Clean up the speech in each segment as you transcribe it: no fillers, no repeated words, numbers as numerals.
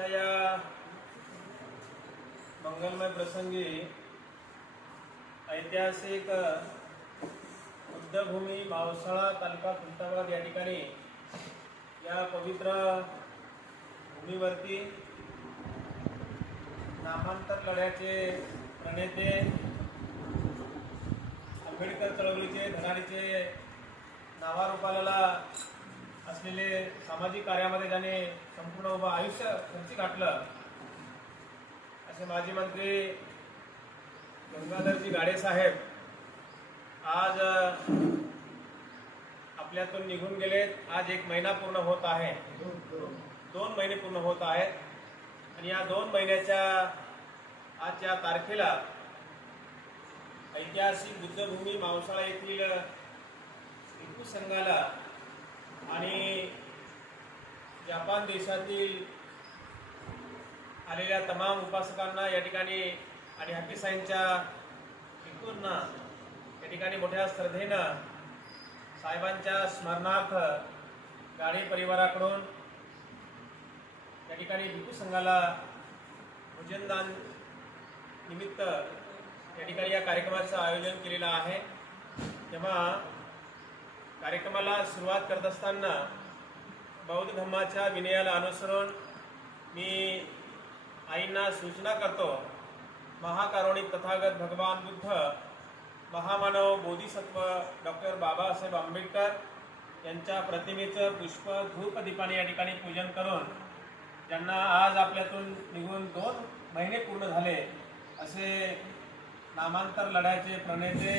आजच्या या मंगलमय प्रसंगी ऐतिहासिक बुद्धभूमी मावसाळा तालुका खुलताबाद या ठिकाणी या पवित्र भूमीवरती नामांतर लढ्याचे प्रणेते आंबेडकर चळवळीचे धनाडीचे नावारूपाला असलेले सामाजिक कार्यामध्ये ज्याने संपूर्ण उभं आयुष्य खर्ची घातलं असे माजी मंत्री गंगाधरजी गाडे साहेब आज आपल्यातून निघून गेलेत. आज 1 महिना पूर्ण होत आहे, 2 महिने पूर्ण होत आहेत आणि या 2 महिन्याच्या आजच्या तारखेला ऐतिहासिक बुद्धभूमी मावसाळा येथील भिक्खू संघाला आणि जपान देशातील आलेल्या तमाम उपासकांना या ठिकाणी आणि हॅपी साईंच्या भिक्खूंना या ठिकाणी मोठ्या श्रद्धेनं साहेबांच्या स्मरणार्थ गाडी परिवाराकडून या ठिकाणी भिक्खू संघाला भोजनदान निमित्त या ठिकाणी या कार्यक्रमाचं आयोजन केलेलं आहे. तेव्हा कार्यक्रमाला सुरुवात करत असताना बौद्ध धर्माच्या विनयाला अनुसरून मी आईंना सूचना करतो. महाकारुणिक तथागत भगवान बुद्ध, महामानव बोधिसत्व डॉक्टर बाबासाहेब आंबेडकर यांच्या प्रतिमेचं पुष्प धूप दीपाने या ठिकाणी पूजन करून ज्यांना आज आपल्यातून निघून 2 महिने पूर्ण झाले असे नामांतर लढ्याचे प्रणेते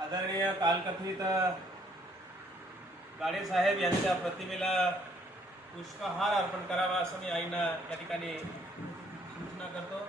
आदरणीय कालकथित गाडे साहेब यांच्या प्रतिमेला पुष्पहार अर्पण करावा असं मी आईंना या ठिकाणी सूचना करतो.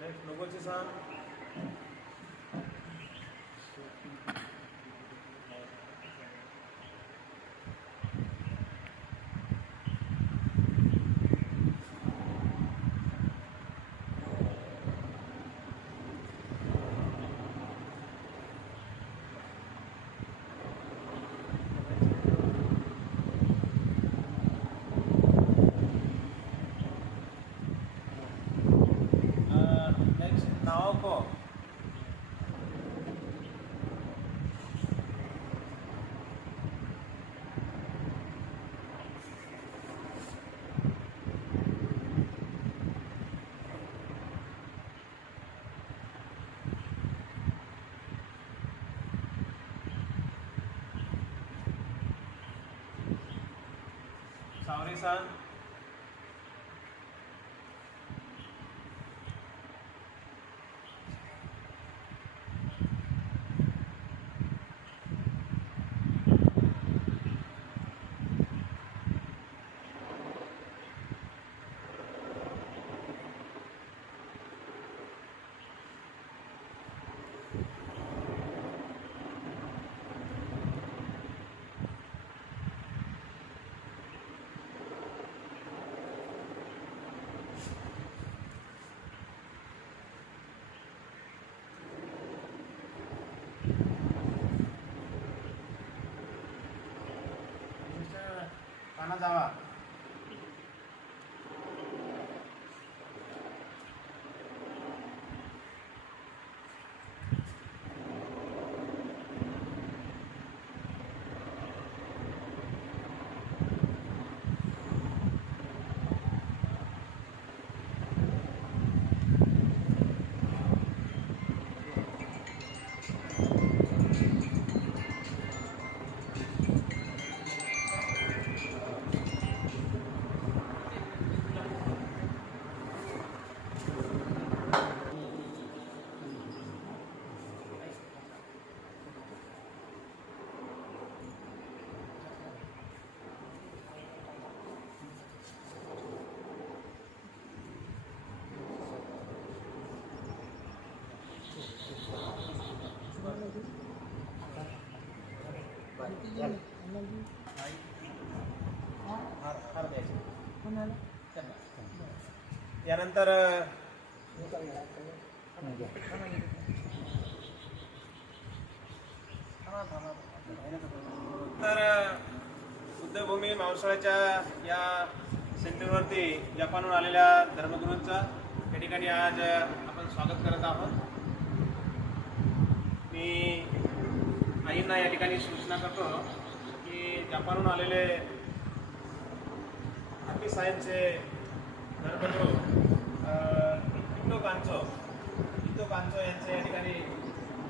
नेक्स्ट नगोची सान नाओको सावरी-सान काना जावा यानंतर बुद्धभूमी मावसाळ्याच्या या सेंटरवरती जपानहून आलेल्या धर्मगुरूंचा या ठिकाणी आज आपण स्वागत करत आहोत. मी आईंना या ठिकाणी सूचना करतो की जपानहून आलेले हॅपी सायन्सचे धर्मगुरू इतो कांचो यांचे या ठिकाणी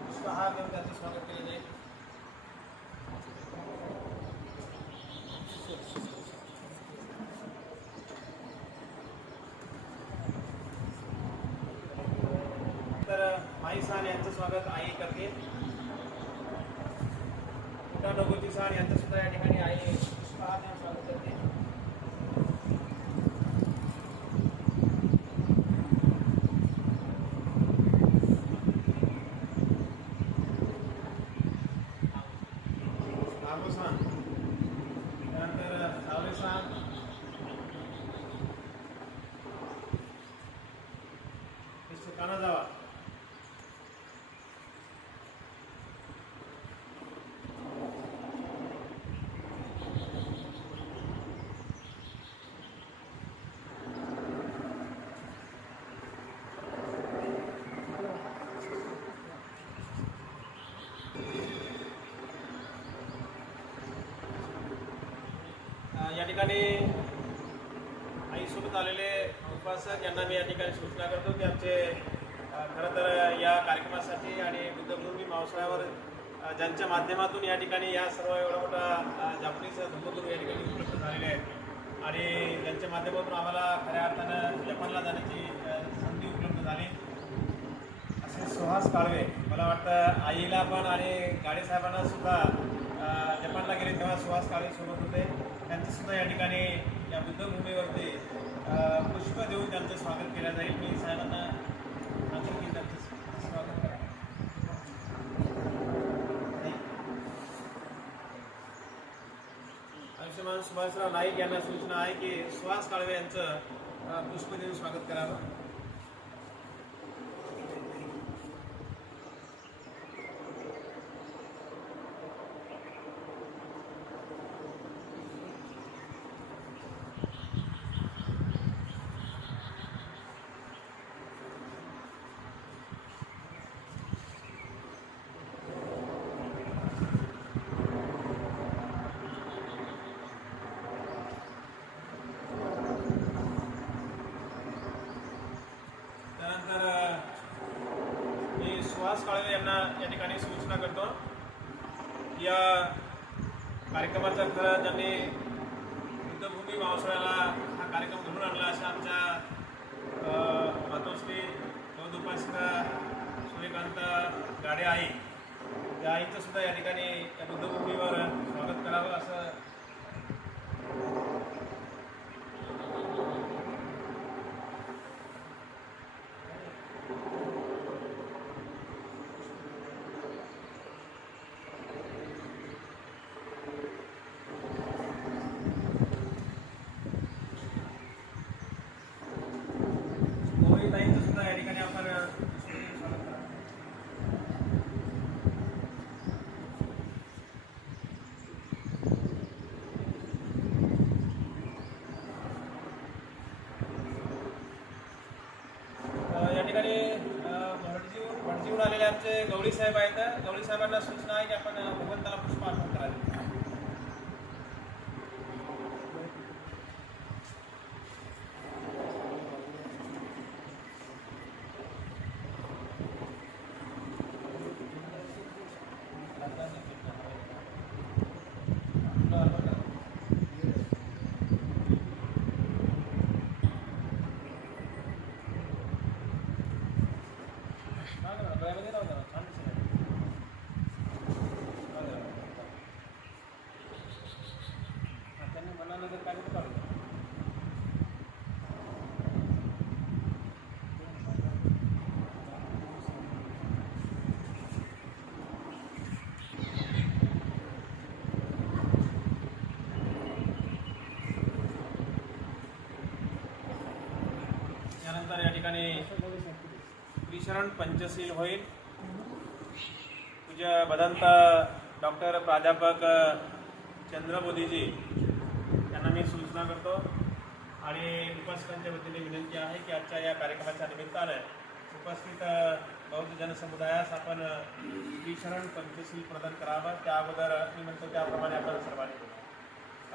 पुष्पहार देऊन त्यांचं स्वागत केलं जाईल. तर माई-सान यांचं स्वागत आई करतील. नगोची-सान यांचं सुद्धा या ठिकाणी आई पुष्पहार देऊन स्वागत करते. नागो-सान त्यानंतर सावरी-सान मिस्टर कानाजावा या ठिकाणी आईसोबत आलेले उपासक यांना मी या ठिकाणी सूचना करतो की आमचे खरं तर या कार्यक्रमासाठी मावसाळ्यावर ज्यांच्या माध्यमातून या ठिकाणी या सर्व एवढा मोठा जापनीज धर्मगुरू या ठिकाणी उपलब्ध झालेले आहेत आणि ज्यांच्या माध्यमातून आम्हाला खऱ्या अर्थानं जपानला जाण्याची संधी उपलब्ध झाली. असे सुहास काळवे, मला वाटतं आईला पण आणि गाडे साहेबांना सुद्धा जपानला गेले तेव्हा सुहास काळवे सोबत होते. त्यांचंसुद्धा या ठिकाणी या बुद्धभूमीवरती पुष्प देऊन त्यांचं स्वागत केलं जाईल. मी साहेबांना सांगतो की त्यांचं स्वागत करा. आयुष्यमान सुभाषराव नाईक यांना सूचना आहे की सुहास काळवे यांचं पुष्प देऊन स्वागत करावं. सुहास काळवे यांना या ठिकाणी सूचना करतो. या कार्यक्रमाचा खरं ज्यांनी बुद्धभूमी मावसाळ्याला हा कार्यक्रम घडून आणला अशा आमच्या मातोश्री बौद्धोपासिका सूर्यकांत गाडे आई, त्या आईचं सुद्धा या ठिकाणी या बुद्धभूमीवर स्वागत करावं असं सुद्धा या ठिकाणी आपण या ठिकाणी भटजीहून आलेले आमचे गवळी साहेब आहेत. गवळी साहेबांना सूचना आहे की आपण भगवंताला पुष्प अर्पण करावे. यानंतर या ठिकाणी त्रिशरण पंचशील होईल. पूज्य भदंत डॉक्टर प्राध्यापक चंद्रबोधीजी यांना मी सूचना करतो आणि उपासकांच्या वतीने विनंती आहे की आजच्या या कार्यक्रमाच्या निमित्तानं उपस्थित बौद्ध जनसमुदायास आपण त्रिशरण पंचशील प्रदान करावं. त्या अगोदर मी म्हणतो त्याप्रमाणे आपण सर्वांनी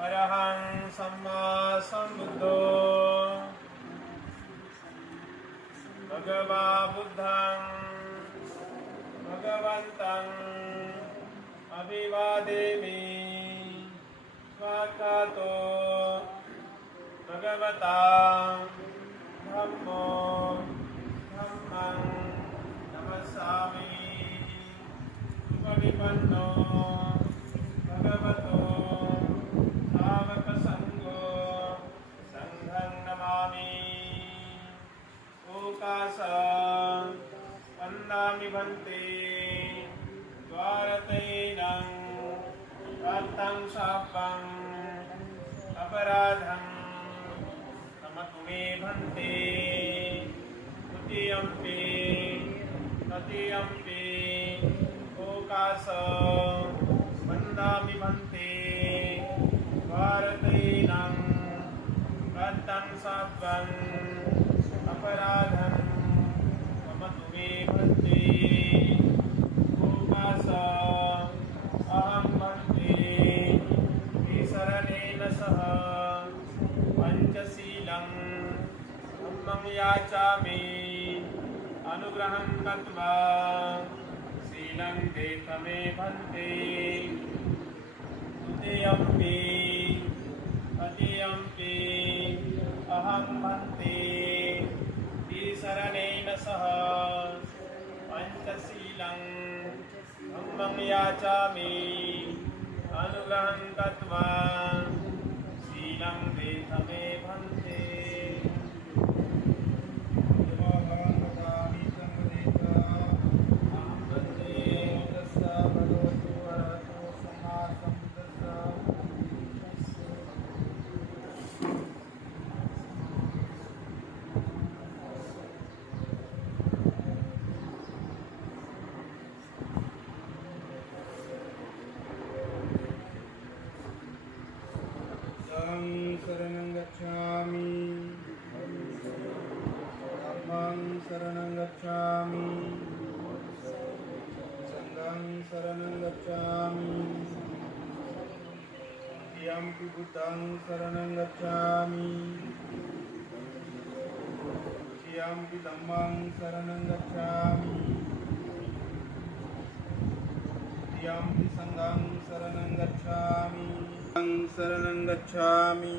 अरहं सम्मा संबुद्धो भगवा बुद्धं भगवन्तं अभिवादेमि स्वागतो भगवता धम्मो धम्मं नमस्सामि सुपरिपन्नो भगवतो सावकसंघो संघं नमामि. ओकास वन्दामि भन्ते द्वारतैनं प्राप्तं शापम् अपराधं क्षमतु मे भन्ते. द्वितीयम्पि तृतीयम्पि ओकास वन्दामि भन्ते द्वारतैनं प्राप्तं शापम् अपराधं क्षमतु मे भन्ते. ओकास अहं भन्ते शरणेन सह पंचशीलं धम्मं याचामि. अनुग्रहं कृत्वा शीलं देथ मे भन्ते द्वितीयम्पि तृतीयम्पि अहं भन्ते त्रिशरणेन सह पंचशीलं धम्मं याचामि अनुग्रहं कृत्वा शीलं देथ मे भन्ते शरणं गच्छामि धम्मं शरणं गच्छामि संघं शरणं गच्छामि द्वितीयम्पि बुद्धं शरणं गच्छामि तृतीयम्पि धम्मं शरणं गच्छामि तृतीयम्पि संघं शरणं गच्छामि शरणं गच्छामि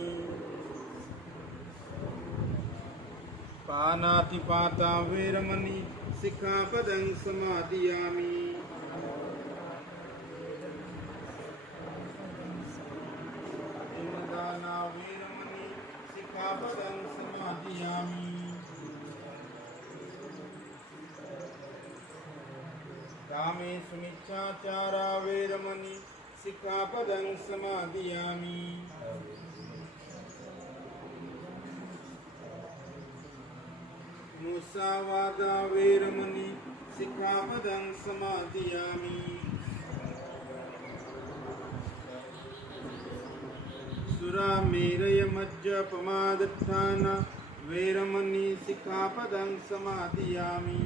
पानातिपाता वैरमणि सिक्खापदं समादियामि दाना वैरमणि सिक्खापदं समादियामि कामेषु मिच्छाचारा वैरमणि सिक्खापदं समादियामि मुसावादा वैरमणि सिक्खापदं समादियामि सुरामेरय मज्जपमादत्थाना वैरमणि सिक्खापदं समादियामि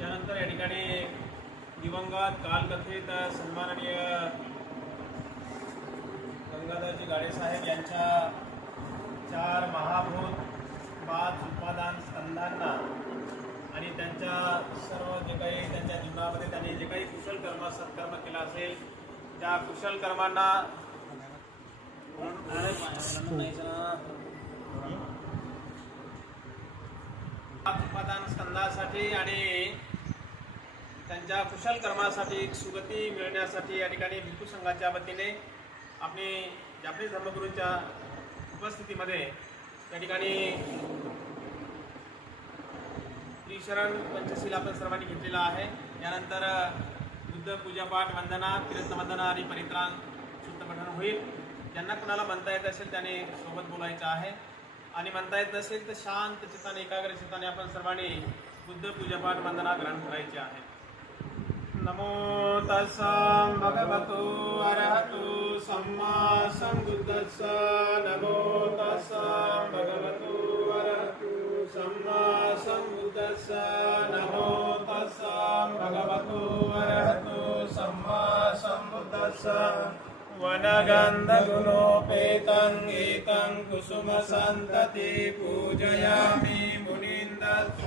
यानंतर या ठिकाणी दिवंगत कालकथित सन्माननीय गंगाधरजी गाडे साहेब यांच्या 4 महाभूत 5 उपादान स्कंधांना आणि त्यांच्या सर्व जे काही त्यांच्या जीवनामध्ये त्यांनी जे काही कुशल कर्म सत्कर्म केला असेल त्या कुशल कर्मांना 5 उपादान स्कंधासाठी आणि त्यांच्या कुशल कर्मासाठी सुगती मिळण्यासाठी या ठिकाणी भिक्खू संघाच्या वतीने आपले जापनीज धर्मगुरूंच्या उपस्थितीमध्ये या ठिकाणी त्रिशरण पंचशील आपण सर्वांनी घेतलेला आहे. यानंतर बुद्ध पूजापाठ वंदना कीर्तनवंदना आणि परित्राण शुद्धपठण होईल. ज्यांना कुणाला म्हणता येत असेल त्याने सोबत बोलायचं आहे आणि म्हणता येत नसेल तर शांत चित्ताने एकाग्र चित्ताने आपण सर्वांनी बुद्ध पूजापाठ वंदना ग्रहण करायची आहे. नमो तस्सा भगवतो अरहतो सम्मा सम्बुद्धस्सा. नमो तस्सा भगवतो अरहतो सम्मा सम्बुद्धस्सा. नमो तस्सा भगवतो अरहतो सम्मा सम्बुद्धस्सा. वनगन्धगुणोपेतं गीतं कुसुमसन्तति पूजयामि मुनीन्द्रः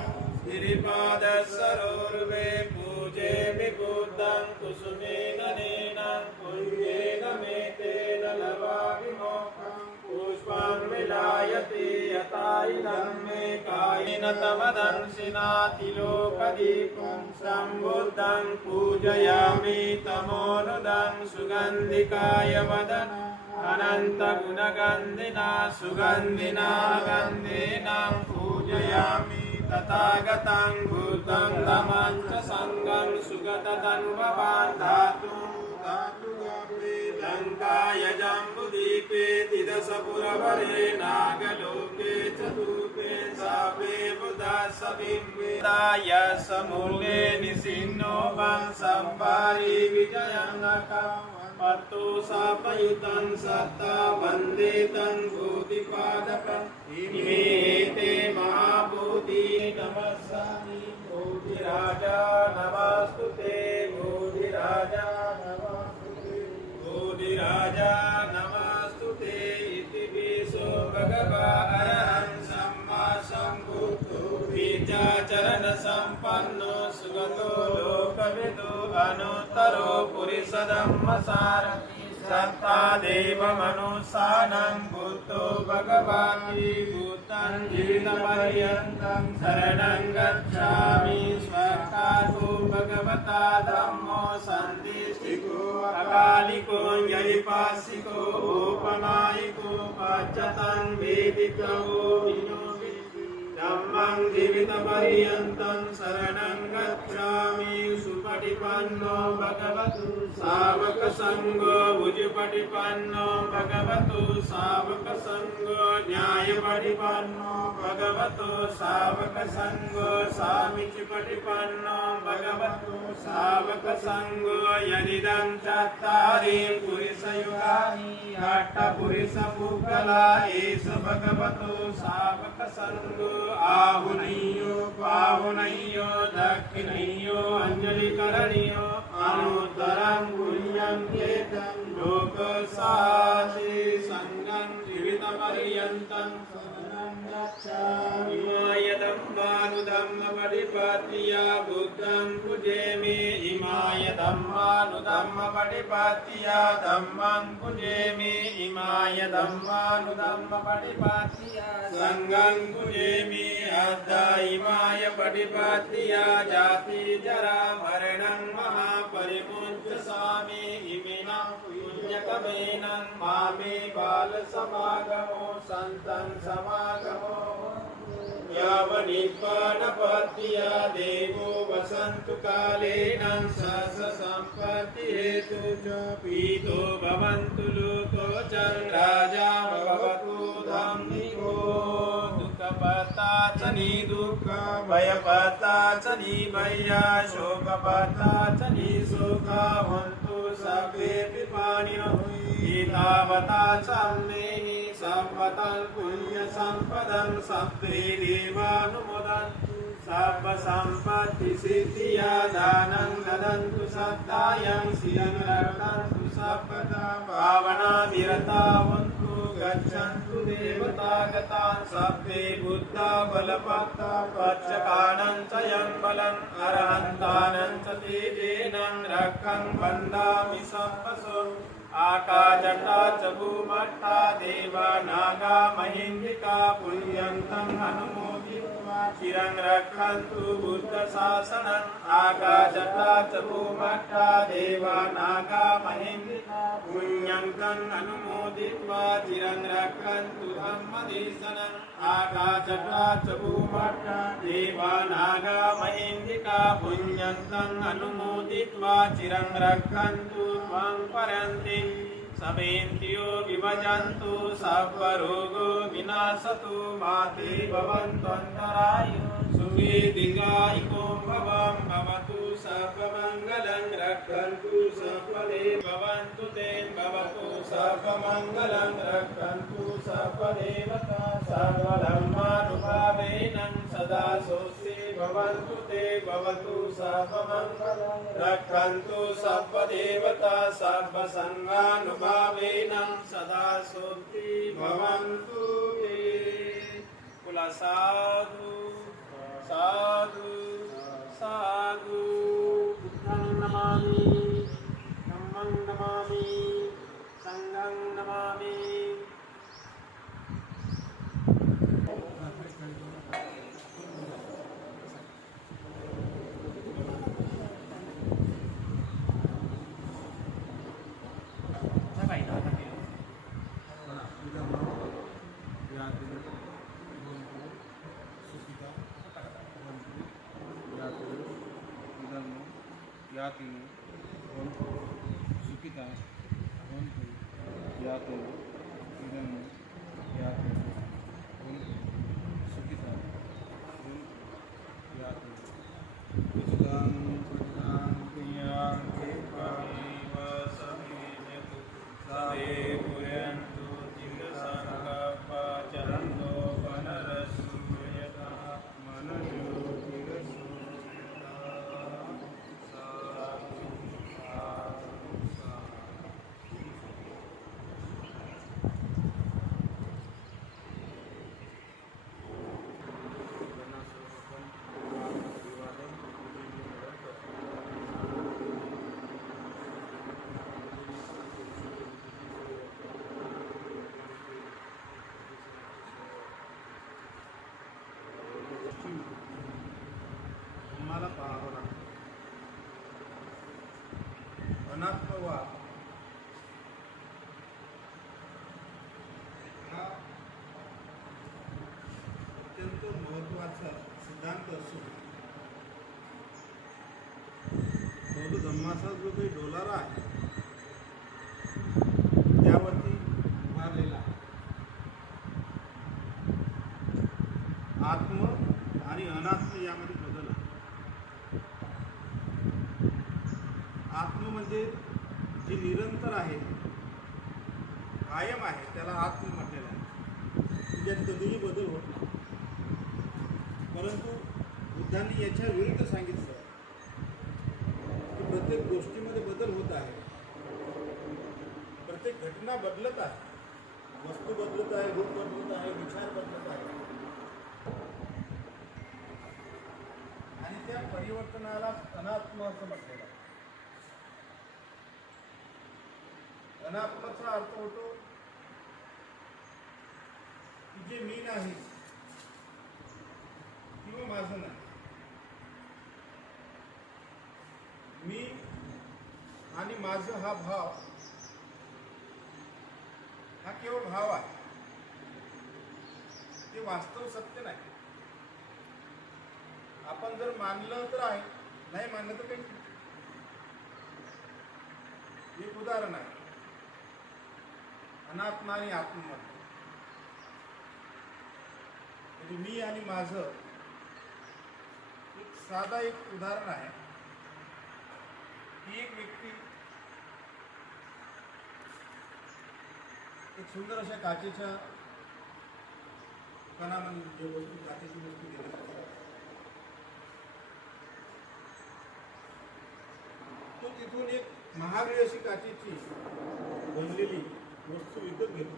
गिरिपादसरोर्वे पूजेमि बुद्धं कुसुमेन नेनं पुण्येन मेतेन लवामि मोक्षं. पुष्पं विलायते यथाइदं मे कायेन तमदंशिना तिलोकदीपं सम्बुद्धं पूजयामि तमोनुदं सुगन्धिकाय वदन अनन्तगुणगन्धिना सुगन्धिना गन्धेनां पूजयामि तथागतं बुद्धं धम्मं च संघं सुगतधन्ववान् धातुं लङ्काय जम्बुद्वीपे तिदशपुरवरे नागलोके चतुर्थे सापे बुधासविम्बिताय समूले निसिन्नो वंशम्बारी विजयङ्गकं पत्तु सापयुतं सत्ता वन्दे तं बोधिपादकम्. इमे ते महाबोधि नमस्सामि बोधिराजा नमः. चरण संपन्नो सुगतो लोकविदो अनुत्तरो पुरुषधम्मसारथि सत्ता देव मनुष्यानं बुद्धो भगवाति भूतं जीवितपर्यन्तं शरणं गच्छामि स्वकातो भगवता धम्मो सन्दिष्टिको अकालिको यैपासिको उपनायिको पच्यतं वेदिको धम्मं जीवितपर्यन्तं शरणं गच्छामि सुपटिपन्नो भगवतु सावकसङ्गो भुजपटिपन्नो भगवतु सावकसङ्गो न्यायपटिपन्नो भगवतु सावकसङ्गो सामिचिपटिपन्नो भगवतु सावकसङ्गो यदिदं चत्वारि पुरुषयुगानि अष्टपुरुषपुगला एष भगवतु सावकसङ्गो आहुनय्यो पाहुनय्यो दक्षिणय्यो अंजलिकरणीयो अनुत्तरं पुण्यं केतं लोकसाचि संगं जीवितपर्यन्तं शरणं गच्छामि इमाय धम्मानुधम्मपटिपत्तिया बुद्धं पूजेमि इमाय धम्मानुधम्मपटिपत्तिया धम्मं पूजेमि इमाय धम्मानुधम्मपटिपत्तिया संगं पूजेमि अद्धा इमाय पटिपत्तिया जाति जरा मरणं महापरिमुञ्चसामि इमिना पुण्यकमेनं मामे बालसमागमो सन्तं समागमो यावनिर्वाणपत्तिया देवो वसन्तु कालेन सस सम्पत्ति हेतु च पीतो भवन्तु लोको च राजा भवतु धम्मिको दुःखपता च निदुःख भयपता च निभया शोकपता च निशोक हन्तु सर्वे विपाणिनो एतावता सम्मेहि सम्पदं पुण्यसम्पदं सत्त्वे देवानुमोदन्तु सर्वसम्पत्तिसिद्धिया दानं ददन्तु सत्तायं श्रियं रक्षन्तु सर्वदा भावना विरता हन्तु गच्छन्तु देवतागतान् सर्वे बुद्धा बलपत्ता पच्चकानं च यं बलम् अरहन्तानं च तेजेनं रक्षं वन्दामि सर्वसो आकाशट्टा च भूमट्टा देवा नागा महेन्द्रिका पुण्यन्तं अनुमोदित्वा चिरं रक्षन्तु बुद्धशासनम् आकाशट्टा च भूमट्टा देवा नागा महेन्द्रिका पुण्यन्तं अनुमोदित्वा चिरं रक्षन्तु धम्मदेशनम् आकाशट्टा च भूमट्टा देवा नागा महेन्द्रिका पुण्यन्तं अनुमोदित्वा चिरं रक्षन्तु त्वं परन्ति समेन्त्यो विभजन्तु सर्वरोगो विनाशतु माते भवन्त्वन्तरायो सुखे दीर्घायुको भवतु सर्वमङ्गलं रक्षन्तु सर्वदे भवन्तु ते भवतु सर्वमङ्गलं रक्षन्तु सर्वदेवता सर्वधर्मानुभावेन सदा सोऽस्ति भवन्तु ते भवतु सर्वमङ्गलं रक्षन्तु सर्वदेवता सर्वसङ्गानुभावेन सदा सोऽस्ति भवन्तु ते बोला साधु साधु साधु बुद्धं नमामि धम्मं नमामि संघं नमामि यातिनो हन्तु सुखिता हन्तु यातिनो इदं यातिनो हन्तु सुखिता हन्तु यातिनो उचितं प्रदानं क्रियां कृपामेव समेजतु सवे पुरन्तु चिरसङ्कल्पचरन्तो वनरसु यथा मनजो धम्माचा सिद्धांत असून तो धम्माचा जो काही डोलारा आहे त्यावरती उभारलेला आहे. आत्म आणि अनात्म यामध्ये बदल आहे. आत्म म्हणजे जे निरंतर आहे, कायम आहे, त्याला आत्म म्हटलेलं आहे. त्यात कधीही बदल होत नाही. परंतु बुद्धांनी याच्या विरुद्ध सांगितलं की प्रत्येक गोष्टीमध्ये बदल होत आहे, प्रत्येक घटना बदलत आहे, वस्तू बदलत आहे, रूप बदलत आहे, विचार बदलत आहे आणि त्या परिवर्तनाला अनात्म असं म्हटलेलं आहे. अनात्माचा अर्थ होतो की जे मी नाही किंवा माझं नाही. मी आणि माझं हा भाव हा केवळ भाव आहे, ते वास्तव सत्य नाही. आपण जर मानलं तर आहे, नाही मानलं तर काही नाही. एक उदाहरण आहे अनात्मा आणि आत्ममध्ये. म्हणजे मी आणि माझं एक साधा एक उदाहरण आहे की एक व्यक्ती एक सुंदर अशा काचेच्या कणामध्ये जे वस्तू काचेची वस्तू गेली तो तिथून एक महागडी अशी काचेची बनलेली वस्तू विकत घेतो.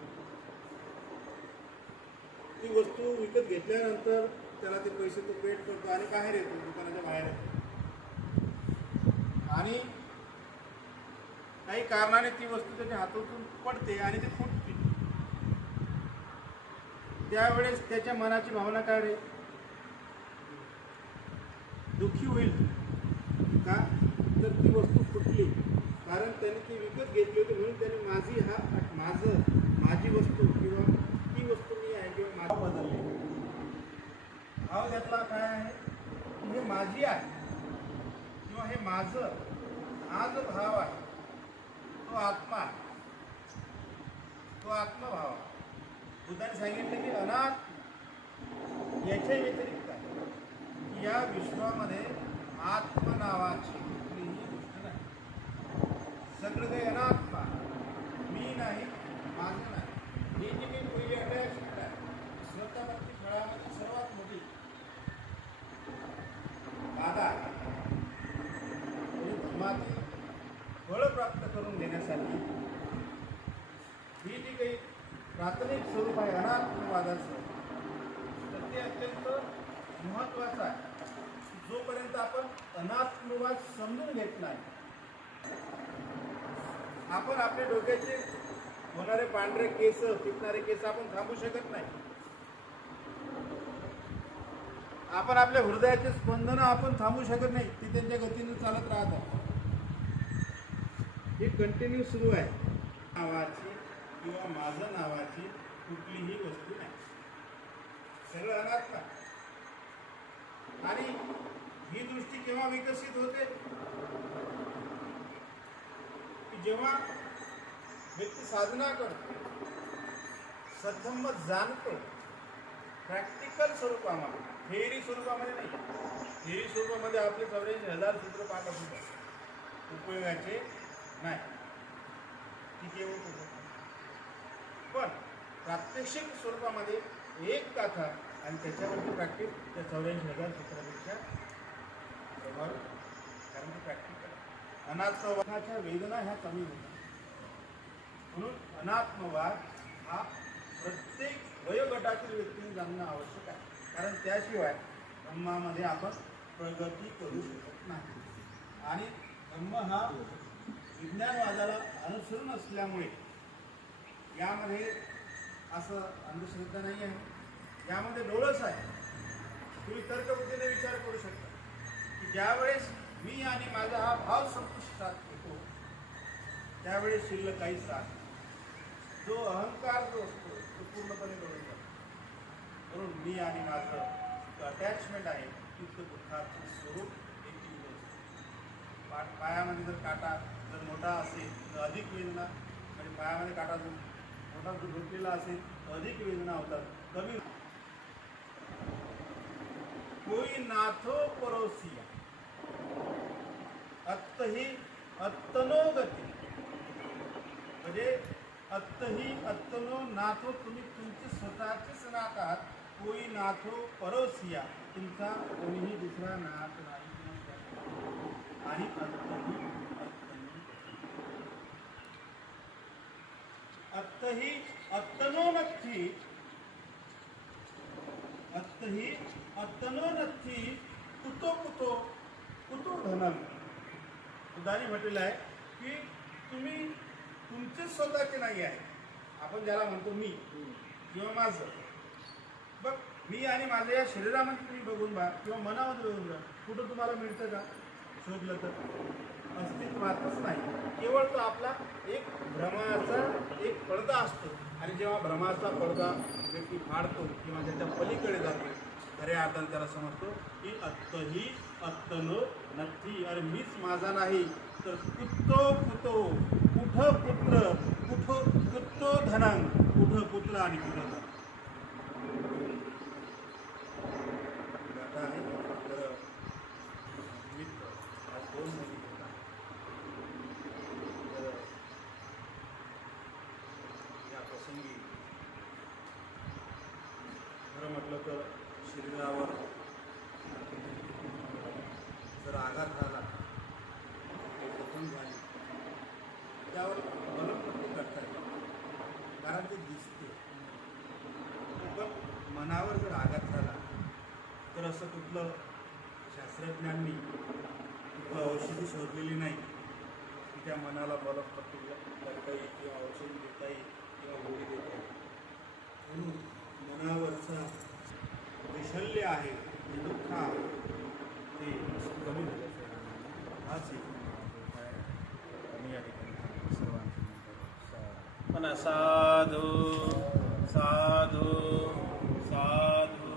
ती वस्तू विकत घेतल्यानंतर त्याला ते पैसे तो पेड करतो आणि बाहेर येतो, दुकानाच्या बाहेर येतो आणि काही कारणाने ती वस्तू त्याच्या हातातून पडते आणि ती फुटते. त्यावेळेस त्याच्या मनाची भावना काय रे? दुःखी होईल. का तर ती वस्तू फुटली, कारण त्याने ती विकत घेतली होती म्हणून त्याने माझी वस्तू किंवा ती वस्तू मी आहे किंवा माझा बदलली. भाव त्यातला काय आहे? हे माझी आहे किंवा हे माझं, हा जो भाव आहे तो आत्मा आहे, तो आत्मभाव आहे. बुद्धाने सांगितलं की अनात्म याच्या व्यतिरिक्त आहे की या विश्वामध्ये आत्म नावाची कुठलीही गोष्ट नाही. सगळं काही अनात्मा, मी नाही, माझं नाही. ही जी काही पहिली अटॅचमेंट आहे, स्वतःवरती फळामध्ये सर्वात मोठी बाधा आहे. धर्मातील फळ प्राप्त करून घेण्यासाठी ही जी काही प्राथमिक स्वरूप आहे अनात्मवादाचं, तर ते अत्यंत महत्त्वाचं आहे. जोपर्यंत आपण अनात्मवाद समजून घेत नाही, आपण आपल्या डोक्याचे होणारे पांढरे केस, पिकणारे केस आपण थांबवू शकत नाही. आपण आपल्या हृदयाचे स्पंदनं आपण थांबवू शकत नाही, ती त्यांच्या गतीने चालत राहतात. हे कंटिन्यू सुरू आहे. नावाची किंवा माझं नावाची कुठलीही वस्तू नाही, सगळं अनात्म. आणि ही दृष्टी केव्हा विकसित होते की जेव्हा व्यक्ती साधना करतो, सद्धम्म जाणतो, प्रॅक्टिकल स्वरूपामध्ये, थेअरी स्वरूपामध्ये नाही. थेअरी स्वरूपामध्ये आपले 84,000 सूत्र पाठ असतात, उपयोगाचे नाही, ती केवळ होतं. पण प्रात्यक्षिक स्वरूपामध्ये एक गाथा आणि त्याच्यावरती प्रॅक्टिस त्या 84,000 सूत्रापेक्षा प्रभावी, कारण ते प्रॅक्टिकल. अनात्मवादाच्या वेदना ह्या कमी होतात. म्हणून अनात्मवाद हा प्रत्येक वयोगटातील व्यक्तीने जाणणं आवश्यक आहे, कारण त्याशिवाय धम्मामध्ये आपण प्रगती करू शकत नाही. आणि धम्म हा विज्ञानवादाला अनुसरून असल्यामुळे यामध्ये असं अंधश्रद्धा नाही आहे, यामध्ये डोळस आहे. तुम्ही तर्कबुद्धीने विचार करू शकता की ज्यावेळेस मी आणि माझा हा भाव संपुष्टात येतो त्यावेळेस शिल्लक काहीच राहत. जो अहंकार जो असतो तो पूर्णपणे डोळस जातो. म्हणून मी आणि माझं अटॅचमेंट आहे तिथं दुःखाचं स्वरूप हे तीव्र असतं. पायामध्ये जर काटा जर मोठा असेल तर अधिक वेदना, म्हणजे पायामध्ये काटा जर मोठा जर घुसलेला असेल तर अधिक वेदना होतात. कमी कोई नाथो परोसिया अत्तही अत्तनो गती, म्हणजे अत्तही अत्तनो नाथो, तुम्ही तुमचे स्वतःचेच नाथ आहात. कोई नाथो परोसिया, तुमचा कोणीही दुसरा नाथ नाही. आणि अत्तही अत्तही अत्तनो नथी, अत्तही अत्तनो नथी कुतो कुतो कुतो धनम. उदाहरणी म्हटलेलं आहे की तुम्ही तुमचेच स्वतःचे नाही आहे. आपण ज्याला म्हणतो मी किंवा माझं, बघ मी आणि माझ्या या शरीरामध्ये तुम्ही बघून बघा किंवा मनामध्ये बघून बघा, कुठं तुम्हाला मिळतं का? शोधलं तर अस्तित्वातच नाही. केवळ तो आपला एक भ्रमाचा एक पडदा असतो, आणि जेव्हा भ्रमाचा पडदा व्यक्ती फाडतो किंवा त्याच्या पलीकडे जातो, खऱ्या अर्थाने त्याला समजतो की अत्तही अत्तनो नथी, अरे मीच माझा नाही तर कुत्तो कुतो, कुठं पुत्र कुठं कुत्तो धनांग, कुठं पुत्र आणि कुठं धन. गाथा आहे तर मित्र आज 2 मुली होतात. तर या प्रसंगी खरं म्हटलं तर शरीरावर जर आघात झाला, जखम झाली, त्यावर बलपट्टी करता येईल कारण ते दिसते. पण मनावर जर आघात झाला तर असं कुठलं शास्त्रज्ञांनी कुठलं औषधी शोधलेली नाही की त्या मनाला बलपट्टी करता येईल किंवा औषधी देता येईल किंवा गोळी देता येईल. म्हणून मनावरचा जे शल्य आहे, जे दुःख आहे, ते कमी झाल्याचं हाच एक उपाय आहे. आणि या ठिकाणी सर्वांची पण साधू साधू साधू.